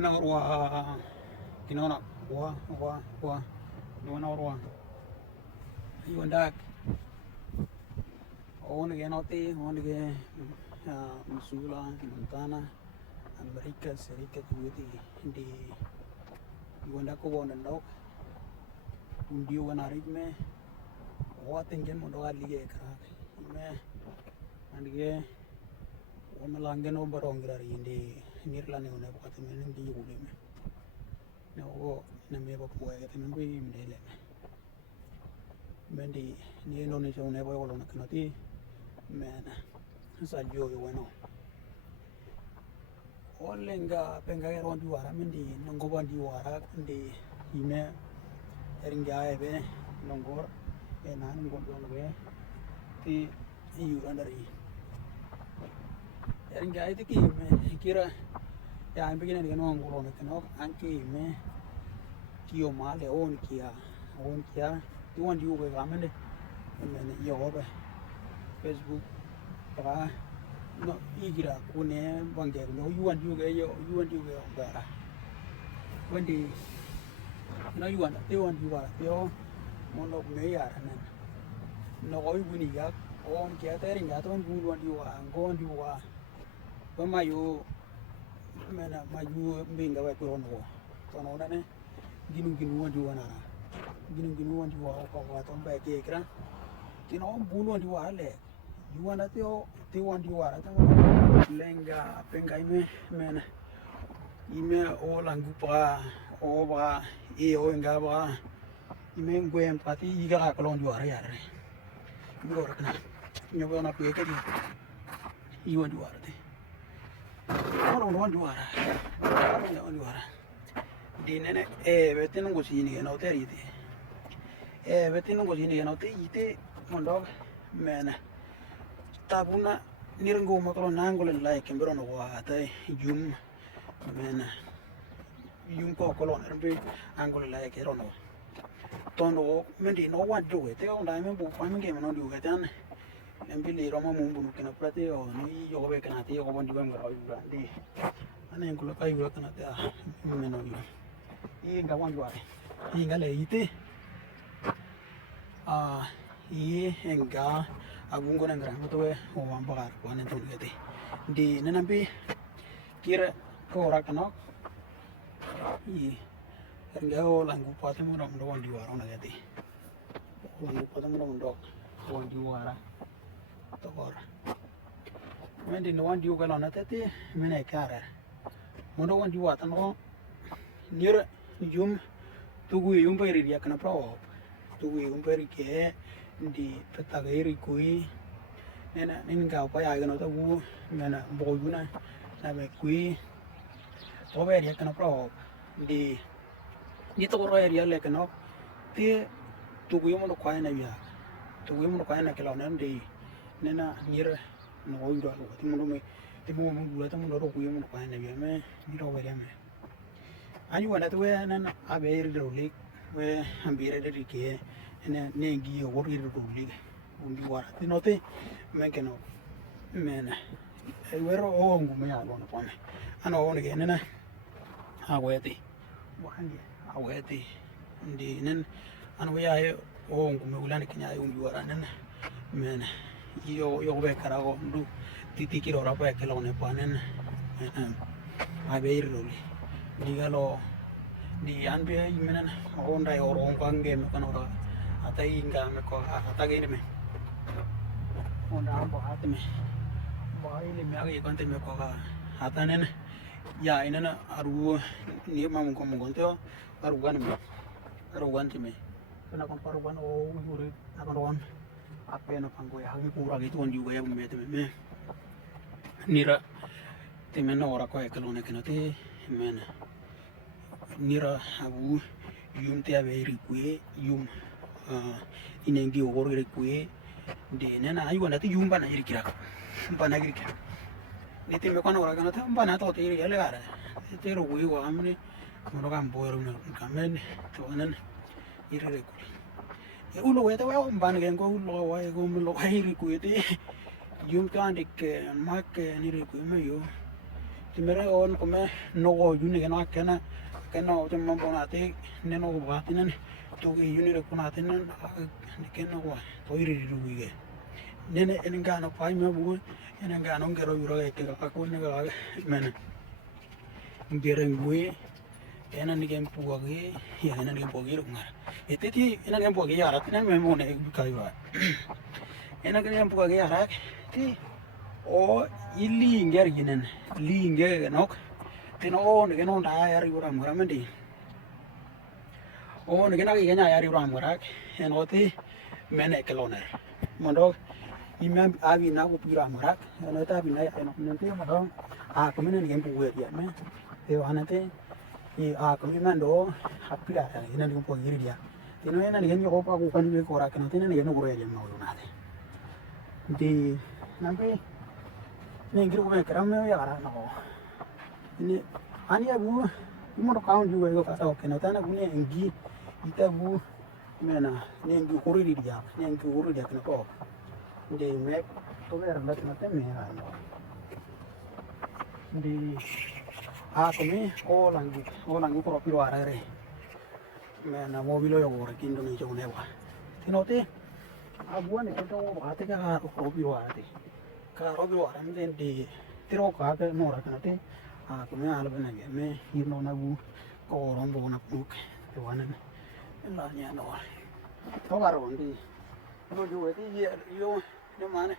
Nuena orwa kinona wa nuena orwa yuandak onige noti onige Missoula Montana Amerika Serikat Yuti di yuandak ko wona ndok undi wana ritme wa tingen mondo alige krak me andige wona langen o barongira indi nirlane ona bakati men ndi yule me no o na me ba puwe ke men bi mdele mendi ni no ni so ne ba wala nakati men sa jo yo bueno olenga penga ero ndi wara mendi ngo ba ndi wara ndi ime eringa ebe nongor e nan ngondo be ti yurandari eringa ite ki me kira ya begini dengan orang ngulon kenok angki me kio male on kia tuan diu ke kamen de men yo be Facebook para no igira kune bange no yuan diu ke bara wendi no yuan tuan diu bara yo mono me ya nan no oi buni ya on kia tering ya tuan buluan diu angon diu wa mayu mena maju mbinga wa kurono tono nane ginu wandi wana ginu wandi wa ko ton ba ke kra tino bulu wandi wa le yuana teo te wandi wa ta lenga penga mena ime o langu pa o ba e o nga ba ime ngwe empati iga ka lon wa ya re ngor kana nyoba na pe ke di wandi wa te orang juara, di nene betin nunggu sini kan hotel itu, betin nunggu sini kan hotel itu mondok mana, tabuna nirenggu makalo nanggul like kembero no wate jum mana, jum kok kalau nanti anggul like erono, tondo mendi no wan juga, teh orang dah membu pamen ke mana juga kan. Nambili Roma mumbu kena prate o ni yo be kana ti yo bon diwa ngara yu di ane ngula kai yu kana ta meno yu I nga wan yu I nga le ite I enga agungo na ngara to we o wan bagar ko ane to gete di nanambi kira ko ra kana I enga o langu pate mo ram do wan diwa ro na gete langu pate mo ram do wan diwa ra tokor mendi no wan diu kala na tete mena kara mondo wan diu atan ko nir jum tugu yum peri dia kana pro tugu yum peri ke di peta gairi kui nena ninga pa ya gano tagu mena boyuna na be kui to be dia kana pro di to ro area le kana te tugu yum no kwa na ya tugu yum no kwa na kala na ndi nena nira no oiro algo timo me gula tamo ro kuyo mo kwa na be me niro be me ayu wana to nana abe ro le we ambire de ke ene nengi o ri ro le undi wara tinote me ke no mena e wero o ngu me alo no pone ano one ke nena aweti wani aweti ndi nen ano ya o ngu me ulane kenya undi wara nena mena yo be karago ndu titi kiro ra pa ke lo ne panen abe irlo digalo di anbe imenen onda oro kange me kanora ata inga me ko ata ge me onda ambo atme ba ile me age kante me ko ata nen ya inena aru ni mamu ko mongonto aru gan me kana kon paru ban o uri akon apa na panggo ya hagi pura gitu on juga ya me nira temena ora ko e kalone kenate mena nira abu yum te ave rikue yum inengi o rikue de nena ayu na te yum bana irikira bana irikira ni te me kono ora kenate bana to te iri ala te ro wi wa amne mo kan boero na kamen to nan iri rikue ulo wete wa ban gen ko ulo wa ko lo iri ku te yum kan dik mak ni ri ku me yo timere on kome no go yuni kena kena cuma bonate neno go batinen tu ki yuni re kunate nen kena go to iri ru ge nene enga no pai me bu enga no ngero yuro ke aku ne ga men ngereng bue ena ni kem puagi ya ena ni kem puagi ru ngar eteti ena kem puagi ya rat ne me mo ne kai ba ena kem puagi ya rak ti o ili nger ginen li nger nok tino o ne no da ya ri ura mura mendi o ne na ki nya ya ri ura mura en oti mene keloner mondo imam abi na ko pira mura ena ta bi na ya no ne te mondo a ko mene ni kem puagi ya me te wana te i a ko mi mando hapira ina ni ko giri dia tino ena ni ken ko pa ku kan ni ko ra kan tino ni no gure ya no na de di nampi ni giri ko me kram me ya ra no ini ani abu mo ro kaun juga ko ka ke no tana bu ni ngi ita bu mena ni ngi ko ri dia ni ngi ko ri dia kan ko de me to ver la kan te me ha no di a kami o langi ko piro ara re me na mobilo yo ora kindo ni jone wa tinote abuan ne to ba te ka ko piro ara te ka ro piro ara me de tiro ka ke no ra kana te a kami ala bena ge me hino na bu ko ron bo na puk te wana la nya no to ga ro ndi no yo ti yo ne mane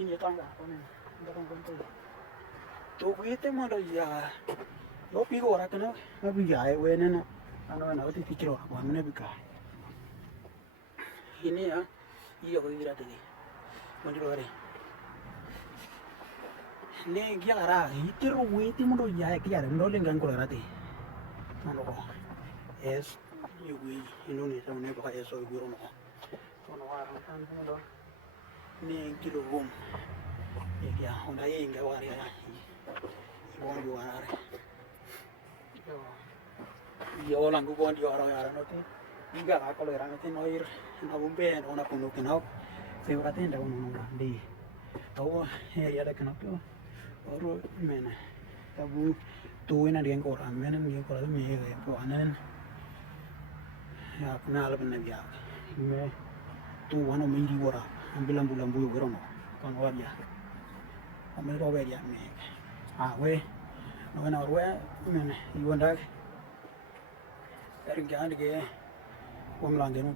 ini tanga ko ne ndon ko te to kuite mo ya lo pigo ora kana na biga e wene na ano ti tikiro ko amene biga ini ya iyo ko gira te mandiro are ne gyara itiro witi mo ya e gyara ndo lenga ngora rate mano ko es yuwi ino ni sa ne ba eso giro no kono wa tan ndo ne kilo rom ya onda inga wari ya bonjo are yo lang ko bonjo aro yara no te inga ka ko era no te no ir na bumbe no na kuno kenau se ora te nda no di to ya da kenau oro mena tabu tu ina den ko ram mena ni ko me ko anen ya na ala ben ya me tu wano me ri ora ambilan bulan buyo wero no kon wadia ame ro be ya me a we no na we mena yonda er gande ge wam lange no